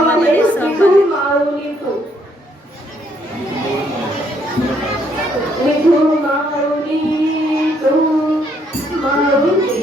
मारुनी उत्सवामध्ये सहभागी. Thank Maruni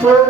for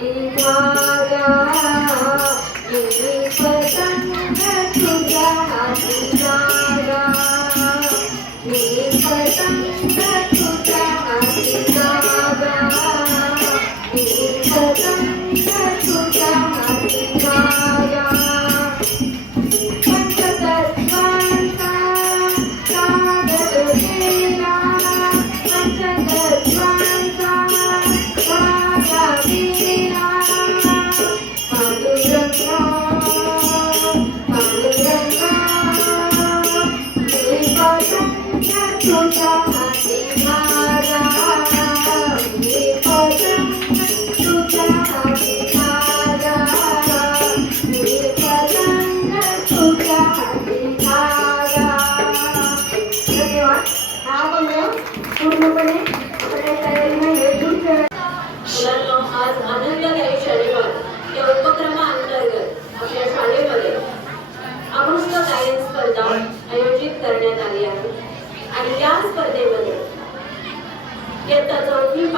Hare Krishna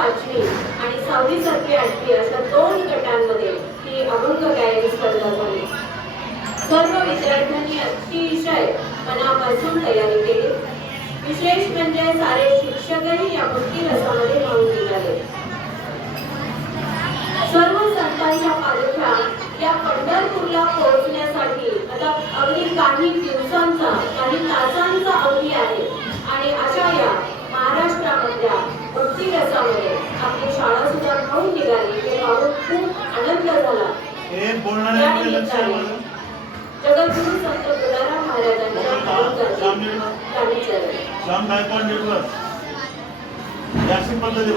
पाचवी आणि सहावी सातवी आठवी अशा दोन गटांमध्ये ही अभंग गायन स्पर्धा झाली. सर्व विद्यार्थ्यांनी अतिशय मनापासून तयारी केली. विशेष म्हणजे सारे शिक्षकही या भक्ती रसामध्ये भाऊन निघाले सर्व संतांच्या पालख्या या पंढरपूरला पोहोचण्यासाठी आता अगदी काही दिवसांचा काही तासांचा हे बोलणाऱ्यांकडे लक्ष आहे माझं जगद्गुरु संत तुकाराम महाराजांना श्याम गायकवाड निर्वास याची पद्धती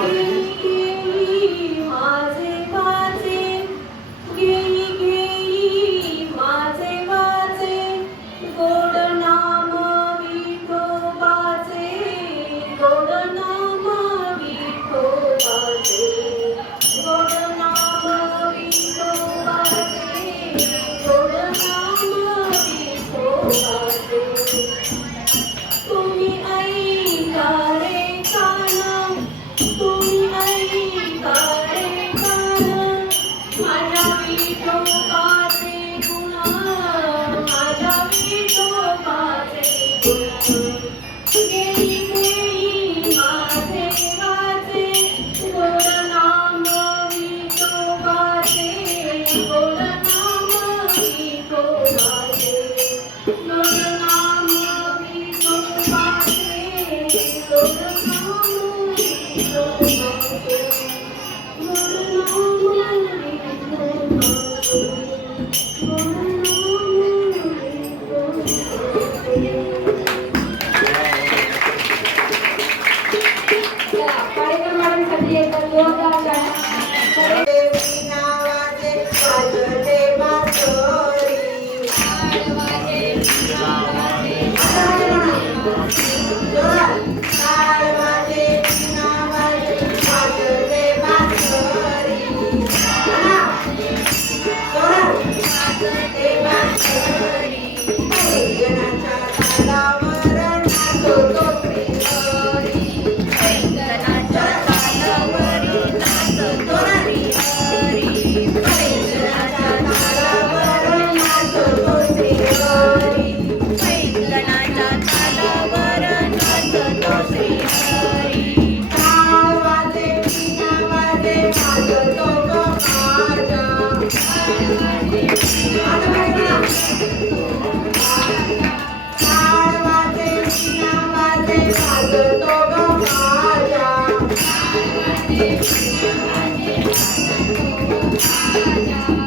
Obrigada. 大家